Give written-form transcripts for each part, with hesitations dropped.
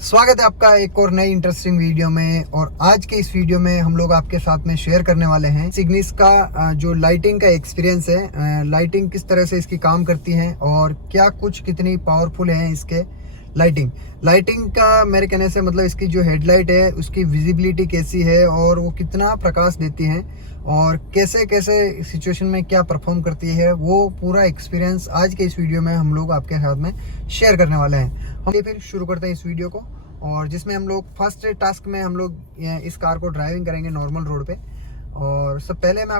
स्वागत है आपका एक और नई इंटरेस्टिंग वीडियो में। और आज के इस वीडियो में हम लोग आपके साथ में शेयर करने वाले हैं इग्निस का जो लाइटिंग का एक्सपीरियंस है, लाइटिंग किस तरह से इसकी काम करती है और क्या कुछ कितनी पावरफुल है इसके लाइटिंग का मेरे कहने से मतलब इसकी जो हेडलाइट है उसकी विजिबिलिटी कैसी है और वो कितना प्रकाश देती है और कैसे कैसे सिचुएशन में क्या परफॉर्म करती है, वो पूरा एक्सपीरियंस आज के इस वीडियो में हम लोग आपके साथ में शेयर करने वाले हैं। हम फिर शुरू करते हैं इस वीडियो को, और जिसमें हम लोग फर्स्ट टास्क में हम लोग इस कार को ड्राइविंग करेंगे नॉर्मल रोड पे। और उससे पहले मैं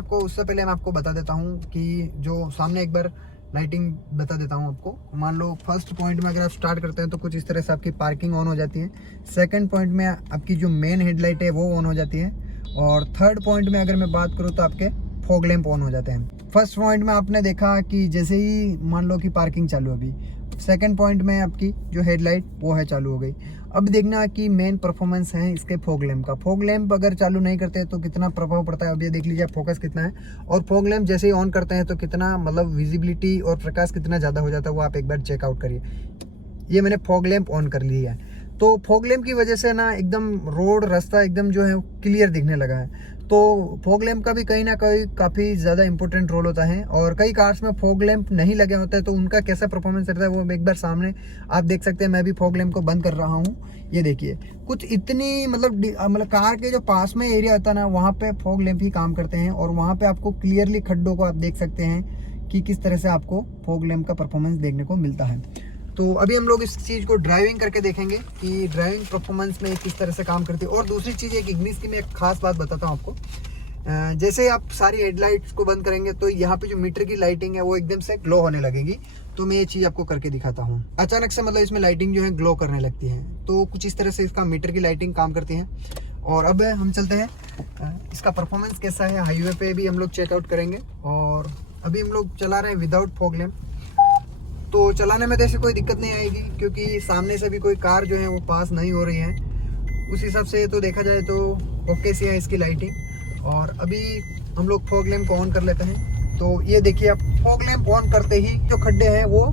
आपको बता देता हूँ कि जो सामने एक बार लाइटिंग बता देता हूँ आपको। मान लो फर्स्ट पॉइंट में अगर आप स्टार्ट करते हैं तो कुछ इस तरह से आपकी पार्किंग ऑन हो जाती है। सेकंड पॉइंट में आपकी जो मेन हेडलाइट है वो ऑन हो जाती है। और थर्ड पॉइंट में अगर मैं बात करूँ तो आपके फॉग लैंप ऑन हो जाते हैं। फर्स्ट पॉइंट में आपने देखा कि जैसे ही मान लो कि पार्किंग चालू अभी, सेकंड पॉइंट में आपकी जो हेडलाइट वो है चालू हो गई। अब देखना कि मेन परफॉर्मेंस है इसके फॉग लैंप का। फॉग लैंप अगर चालू नहीं करते तो कितना प्रभाव पड़ता है, अब ये देख लीजिए फोकस कितना है। और फॉग लैंप जैसे ही ऑन करते हैं तो कितना मतलब विजिबिलिटी और प्रकाश कितना ज़्यादा हो जाता है, वो आप एक बार चेकआउट करिए। ये मैंने फॉग लैंप ऑन कर लिया है, तो फॉग लैंप की वजह से ना एकदम रोड रास्ता एकदम जो है क्लियर दिखने लगा है। तो फॉग लैंप का भी कहीं ना कहीं काफ़ी ज़्यादा इंपॉर्टेंट रोल होता है। और कई कार्स में फॉग लैंप नहीं लगे होते हैं तो उनका कैसा परफॉर्मेंस रहता है वो एक बार सामने आप देख सकते हैं। मैं भी फॉग लैंप को बंद कर रहा हूँ। ये देखिए कुछ इतनी मतलब कार के जो पास में एरिया होता है ना, वहाँ पे फॉग लैंप ही काम करते हैं। और वहाँ पे आपको क्लियरली खड्डों को आप देख सकते हैं कि किस तरह से आपको फॉग लैंप का परफॉर्मेंस देखने को मिलता है। तो अभी हम लोग इस चीज़ को ड्राइविंग करके देखेंगे कि ड्राइविंग परफॉर्मेंस में किस तरह से काम करती है। और दूसरी चीज़ एक इग्निस की मैं एक खास बात बताता हूँ आपको। जैसे आप सारी हेडलाइट्स को बंद करेंगे तो यहाँ पे जो मीटर की लाइटिंग है वो एकदम से ग्लो होने लगेगी। तो मैं ये चीज़ आपको करके दिखाता हूँ। अचानक से मतलब इसमें लाइटिंग जो है ग्लो करने लगती है, तो कुछ इस तरह से इसका मीटर की लाइटिंग काम करती है। और अब हम चलते हैं इसका परफॉर्मेंस कैसा है, हाईवे पे भी हम लोग चेकआउट करेंगे। और अभी हम लोग चला रहे हैं विदाउट फॉग लैंप, तो चलाने में तो ऐसी कोई दिक्कत नहीं आएगी क्योंकि सामने से भी कोई कार जो है वो पास नहीं हो रही है। उस हिसाब से तो देखा जाए तो ओके सी है इसकी लाइटिंग। और अभी हम लोग फॉग लैंप को ऑन कर लेते हैं। तो ये देखिए आप फॉग लैंप ऑन करते ही जो खड्डे हैं वो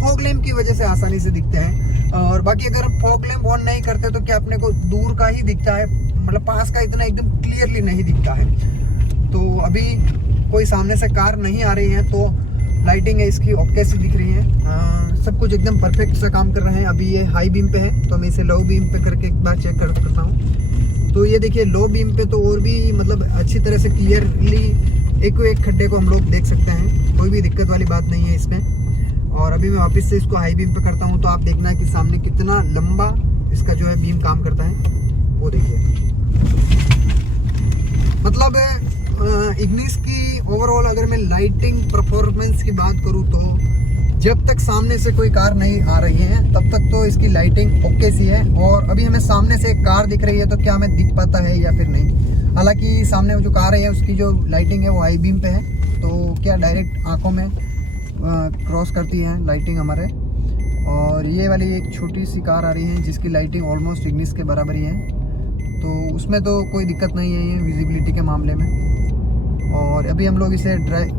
फॉग लैंप की वजह से आसानी से दिखते हैं। और बाकी अगर फॉग लैंप ऑन नहीं करते तो क्या अपने को दूर का ही दिखता है, मतलब पास का इतना एकदम क्लियरली नहीं दिखता है। तो अभी कोई सामने से कार नहीं आ रही है तो लाइटिंग है इसकी ओके सी दिख रही है। सब कुछ एकदम परफेक्ट सा काम कर रहे हैं। अभी ये हाई बीम पे है तो मैं इसे लो बीम पे करके एक बार चेक करता हूँ। तो ये देखिए लो बीम पे तो और भी मतलब अच्छी तरह से क्लियरली एक खड्डे को हम लोग देख सकते हैं, कोई भी दिक्कत वाली बात नहीं है इसमें। और अभी मैं वापस से इसको हाई बीम पे करता हूँ तो आप देखना है कि सामने कितना लंबा इसका जो है बीम काम करता है, वो देखिए। मतलब इग्निस की ओवरऑल अगर मैं लाइटिंग परफॉर्मेंस की बात करूँ तो जब तक सामने से कोई कार नहीं आ रही है तब तक तो इसकी लाइटिंग ओके सी है। और अभी हमें सामने से एक कार दिख रही है तो क्या हमें दिख पाता है या फिर नहीं। हालांकि सामने जो कार है उसकी जो लाइटिंग है वो हाई बीम पे है, तो क्या डायरेक्ट आंखों में क्रॉस करती है लाइटिंग हमारे। और ये वाली एक छोटी सी कार आ रही है जिसकी लाइटिंग ऑलमोस्ट इग्निस के बराबर ही है, तो उसमें तो कोई दिक्कत नहीं है ये विजिबिलिटी के मामले में। और अभी हम लोग इसे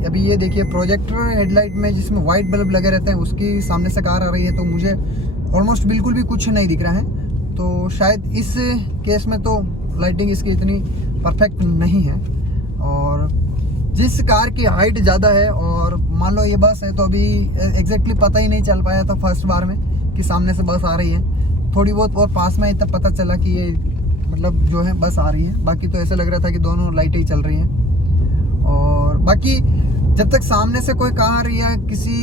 अभी ये देखिए प्रोजेक्टर हेडलाइट में जिसमें वाइट बल्ब लगे रहते हैं उसकी सामने से कार आ रही है तो मुझे ऑलमोस्ट बिल्कुल भी कुछ नहीं दिख रहा है। तो शायद इस केस में तो लाइटिंग इसकी इतनी परफेक्ट नहीं है। और जिस कार की हाइट ज़्यादा है और मान लो ये बस है तो अभी एग्जैक्टली पता ही नहीं चल पाया था फर्स्ट बार में कि सामने से बस आ रही है। थोड़ी बहुत और पास में तब पता चला कि ये मतलब जो है बस आ रही है, बाकी तो ऐसा लग रहा था कि दोनों लाइटें ही चल रही हैं। और बाकी जब तक सामने से कोई कार या किसी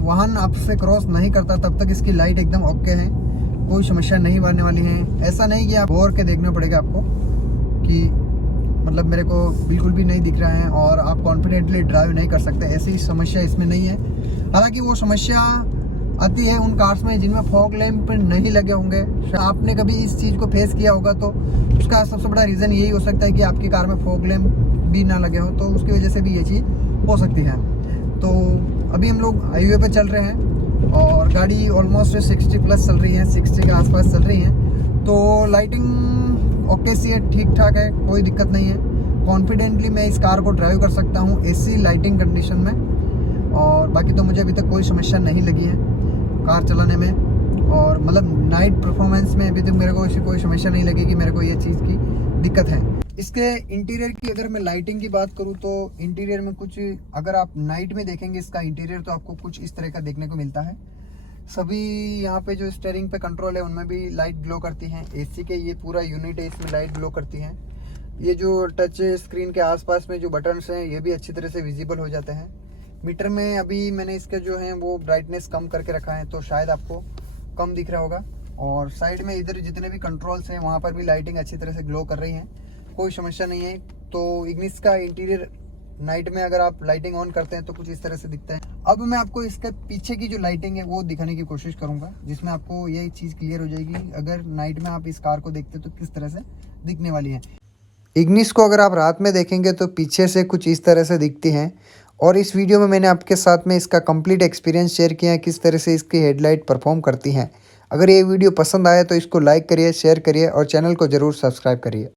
वाहन आपसे क्रॉस नहीं करता तब तक इसकी लाइट एकदम ओके है, कोई समस्या नहीं बनने वाली है। ऐसा नहीं कि आप गौर के देखना पड़ेगा आपको कि मतलब मेरे को बिल्कुल भी नहीं दिख रहा है और आप कॉन्फिडेंटली ड्राइव नहीं कर सकते, ऐसी समस्या इसमें नहीं है। हालांकि वो समस्या आती है उन कार्स में जिनमें फॉग लैंप नहीं लगे होंगे। आपने कभी इस चीज़ को फेस किया होगा तो उसका सबसे बड़ा रीज़न यही हो सकता है कि आपकी कार में फॉग लैंप भी ना लगे हो, तो उसकी वजह से भी ये चीज़ हो सकती है। तो अभी हम लोग हाईवे पे चल रहे हैं और गाड़ी ऑलमोस्ट 60 प्लस चल रही है, 60 के आसपास चल रही है। तो लाइटिंग ओके सी है, ठीक ठाक है, कोई दिक्कत नहीं है। कॉन्फिडेंटली मैं इस कार को ड्राइव कर सकता हूँ एसी लाइटिंग कंडीशन में। और बाकी तो मुझे अभी तक कोई समस्या नहीं लगी है कार चलाने में। और मतलब नाइट परफॉर्मेंस में अभी तक मेरे को ऐसी कोई समस्या नहीं लगी कि मेरे को ये चीज़ की दिक्कत है। इसके इंटीरियर की अगर मैं लाइटिंग की बात करूँ तो इंटीरियर में कुछ, अगर आप नाइट में देखेंगे इसका इंटीरियर तो आपको कुछ इस तरह का देखने को मिलता है। सभी यहाँ पे जो स्टीयरिंग पे कंट्रोल है उनमें भी लाइट ग्लो करती हैं। एसी के ये पूरा यूनिट है, इसमें लाइट ग्लो करती हैं। ये जो टच स्क्रीन के आसपास में जो बटन्स हैं ये भी अच्छी तरह से विजिबल हो जाते हैं। मीटर में अभी मैंने इसके जो है वो ब्राइटनेस कम करके रखा है तो शायद आपको कम दिख रहा होगा। और साइड में इधर जितने भी कंट्रोल्स हैं वहाँ पर भी लाइटिंग अच्छी तरह से ग्लो कर रही हैं, कोई समस्या नहीं है। तो इग्निस का इंटीरियर नाइट में अगर आप लाइटिंग ऑन करते हैं तो कुछ इस तरह से दिखता है। अब मैं आपको इसके पीछे की जो लाइटिंग है वो दिखाने की कोशिश करूंगा, जिसमें आपको ये चीज़ क्लियर हो जाएगी अगर नाइट में आप इस कार को देखते तो किस तरह से दिखने वाली है। इग्निस को अगर आप रात में देखेंगे तो पीछे से कुछ इस तरह से दिखती हैं। और इस वीडियो में मैंने आपके साथ में इसका कंप्लीट एक्सपीरियंस शेयर किया है, किस तरह से इसकी हेडलाइट परफॉर्म करती हैं। अगर ये वीडियो पसंद आए तो इसको लाइक करिए, शेयर करिए और चैनल को ज़रूर सब्सक्राइब करिए।